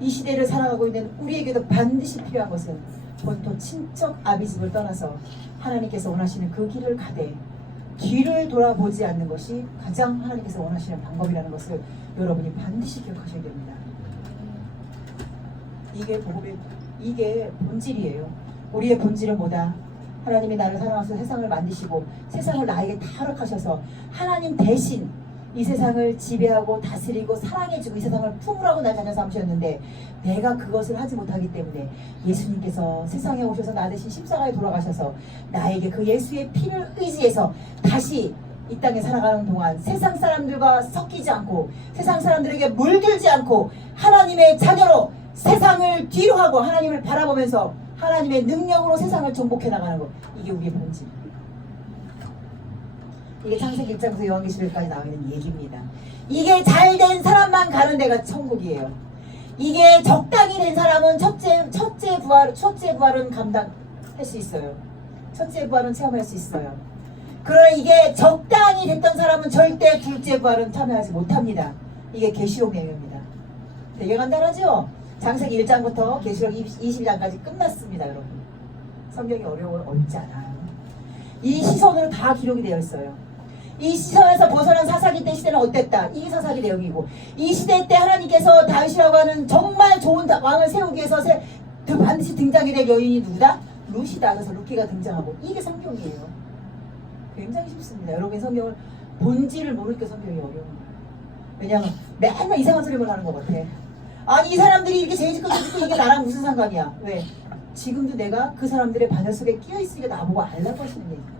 이 시대를 살아가고 있는 우리에게도 반드시 필요한 것은 본토 친척 아비집을 떠나서 하나님께서 원하시는 그 길을 가되 뒤를 돌아보지 않는 것이 가장 하나님께서 원하시는 방법이라는 것을 여러분이 반드시 기억하셔야 됩니다. 이게 본질이에요. 우리의 본질은 뭐다? 하나님이 나를 사랑하셔서 세상을 만드시고 세상을 나에게 다 허락하셔서 하나님 대신 이 세상을 지배하고 다스리고 사랑해주고 이 세상을 품으라고 날 자녀 삼으셨는데 내가 그것을 하지 못하기 때문에 예수님께서 세상에 오셔서 나 대신 십자가에 돌아가셔서 나에게 그 예수의 피를 의지해서 다시 이 땅에 살아가는 동안 세상 사람들과 섞이지 않고 세상 사람들에게 물들지 않고 하나님의 자녀로 세상을 뒤로 하고 하나님을 바라보면서 하나님의 능력으로 세상을 정복해 나가는 것, 이게 우리의 본질. 이게 창세기 1장부터 요한계시록까지 나오는 얘기입니다. 이게 잘된 사람만 가는 데가 천국이에요. 이게 적당히 된 사람은 첫째 부활은 감당할 수 있어요. 첫째 부활은 체험할 수 있어요. 그러나 이게 적당히 됐던 사람은 절대 둘째 부활은 참여하지 못합니다. 이게 계시록 내용입니다. 되게 간단하죠? 창세기 1장부터 계시록 22장까지 끝났습니다, 여러분. 성경이 어렵지 않아요. 이 시선으로 다 기록이 되어 있어요. 이 시선에서 벗어난 사사기 때 시대는 어땠다? 이게 사사기 내용이고 이 시대 때 하나님께서 다윗이라고 하는 정말 좋은 왕을 세우기 위해서 반드시 등장이 될 여인이 누구다? 룻이다. 그래서 루키가 등장하고 이게 성경이에요. 굉장히 쉽습니다. 여러분의 성경을 본질을 모르니까 성경이 어려운 거예요. 왜냐하면 맨날 이상한 소리만 하는 것 같아. 아니 이 사람들이 이렇게 죄짓고 이게 나랑 무슨 상관이야? 왜? 지금도 내가 그 사람들의 반열 속에 끼어 있으니까 나보고 알라고 하시는 얘기예요.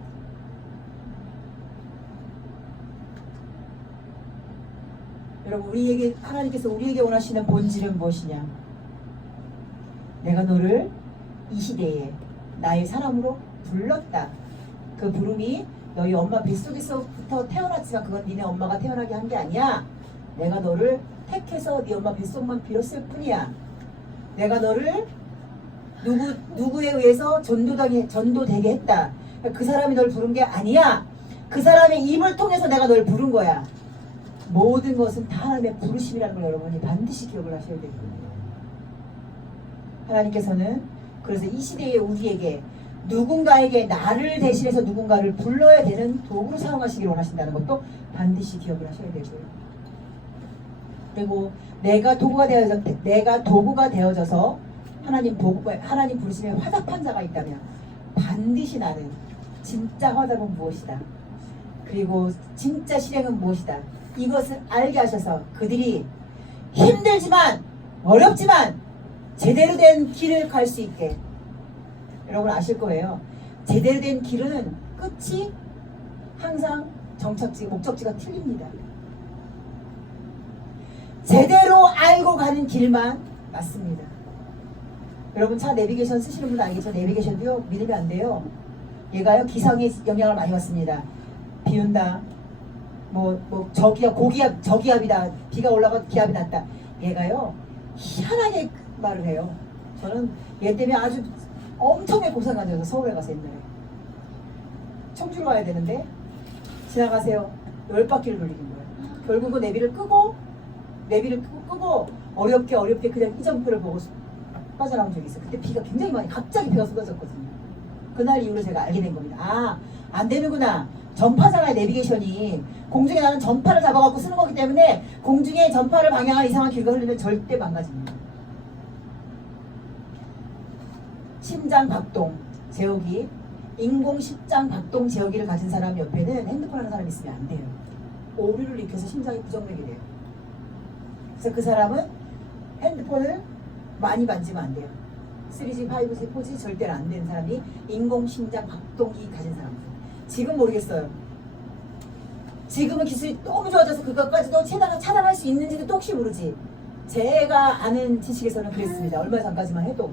여러분 하나님께서 우리에게 원하시는 본질은 무엇이냐? 내가 너를 이 시대에 나의 사람으로 불렀다. 그 부름이 너희 엄마 뱃속에서부터 태어났지만 그건 니네 엄마가 태어나게 한 게 아니야. 내가 너를 택해서 네 엄마 뱃속만 빌었을 뿐이야. 내가 너를 누구에 의해서 전도되게 했다. 그 사람이 널 부른 게 아니야. 그 사람의 입을 통해서 내가 널 부른 거야. 모든 것은 다 하나님의 부르심이라는 걸 여러분이 반드시 기억을 하셔야 되거든요. 하나님께서는 그래서 이 시대에 우리에게 누군가에게 나를 대신해서 누군가를 불러야 되는 도구로 사용하시기를 원하신다는 것도 반드시 기억을 하셔야 되고요. 그리고 내가 도구가 되어져서 하나님 부르심에 화답한 자가 있다면 반드시 나는 진짜 화답은 무엇이다. 그리고 진짜 실행은 무엇이다. 이것을 알게 하셔서 그들이 힘들지만 어렵지만 제대로 된 길을 갈 수 있게. 여러분 아실 거예요. 제대로 된 길은 끝이 항상 목적지가 틀립니다. 제대로 알고 가는 길만 맞습니다. 여러분 차 내비게이션 쓰시는 분 알겠죠? 내비게이션도요 믿으면 안 돼요. 얘가요 기상에 영향을 많이 받습니다. 비 온다. 저기압이다. 비가 올라가 기압이 났다. 얘가요 희한하게 말을 해요. 저는 얘 때문에 아주 엄청나게 고생한 적이 서울에 가서 옛날에 청주로 가야 되는데 지나가세요. 10바퀴를 돌리는 거예요. 결국은 내비를 끄고 어렵게 그냥 이정표를 보고 빠져나온 적이 있어요. 그때 비가 굉장히 많이 갑자기 비가 쏟아졌거든요. 그날 이후로 제가 알게 된 겁니다. 아, 안 되는구나. 전파잖아요. 내비게이션이 공중에 나는 전파를 잡아갖고 쓰는 거기 때문에 공중에 전파를 방향한 이상한 길가 흐르면 절대 망가집니다. 심장 박동 재우기, 인공 심장 박동 재우기를 가진 사람 옆에는 핸드폰 하는 사람이 있으면 안 돼요. 오류를 일으켜서 심장이 부정맥이 돼요. 그래서 그 사람은 핸드폰을 많이 만지면 안 돼요. 3G, 5G, 4G 절대로 안 되는 사람이 인공 심장 박동기 가진 사람. 지금 모르겠어요. 지금은 기술이 너무 좋아져서 그것까지도 차단할 수 있는지도 또 혹시 모르지. 제가 아는 지식에서는 그랬습니다. 얼마 전까지만 해도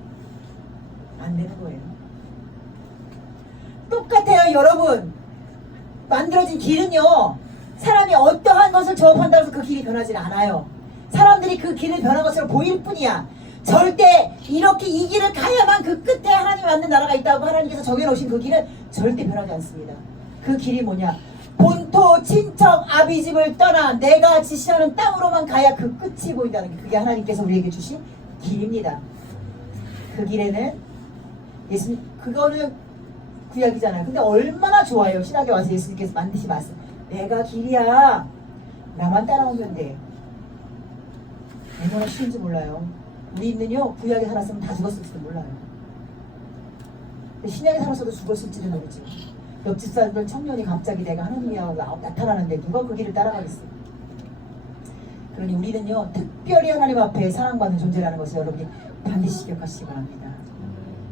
안 되는 거예요. 똑같아요, 여러분. 만들어진 길은요, 사람이 어떠한 것을 조업한다고 해서 그 길이 변하지 않아요. 사람들이 그 길을 변한 것처럼 보일 뿐이야. 절대 이렇게 이 길을 가야만 그 끝에 하나님이 만든 나라가 있다고 하나님께서 정해놓으신 그 길은 절대 변하지 않습니다. 그 길이 뭐냐? 본토 친척 아비집을 떠나 내가 지시하는 땅으로만 가야 그 끝이 보인다는 게, 그게 하나님께서 우리에게 주신 길입니다. 그 길에는 그거는 구약이잖아요. 근데 얼마나 좋아요. 신약에 와서 예수님께서 반드시 말씀, 내가 길이야. 나만 따라오면 돼. 얼마나 쉬운지 몰라요. 우리는요, 구약에 살았으면 다 죽었을지도 몰라요. 신약에 살았어도 죽었을지도 모르지. 옆집 살던 청년이 갑자기 내가 하나님이라고 나타나는데 누가 그 길을 따라가겠어요? 그러니 우리는요, 특별히 하나님 앞에 사랑받는 존재라는 것을 여러분이 반드시 기억하시기 바랍니다.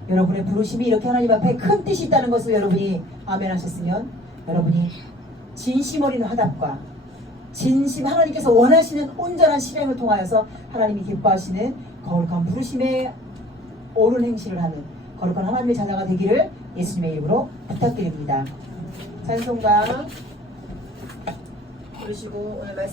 여러분의 부르심이 이렇게 하나님 앞에 큰 뜻이 있다는 것을 여러분이 아멘 하셨으면, 여러분이 진심 어린 화답과 진심 하나님께서 원하시는 온전한 실행을 통하여서 하나님이 기뻐하시는 거룩한 부르심에 옳은 행실을 하는 거룩한 하나님의 자녀가 되기를 예수님의 이름으로 부탁드립니다. 찬송가 부르시고 오늘 말씀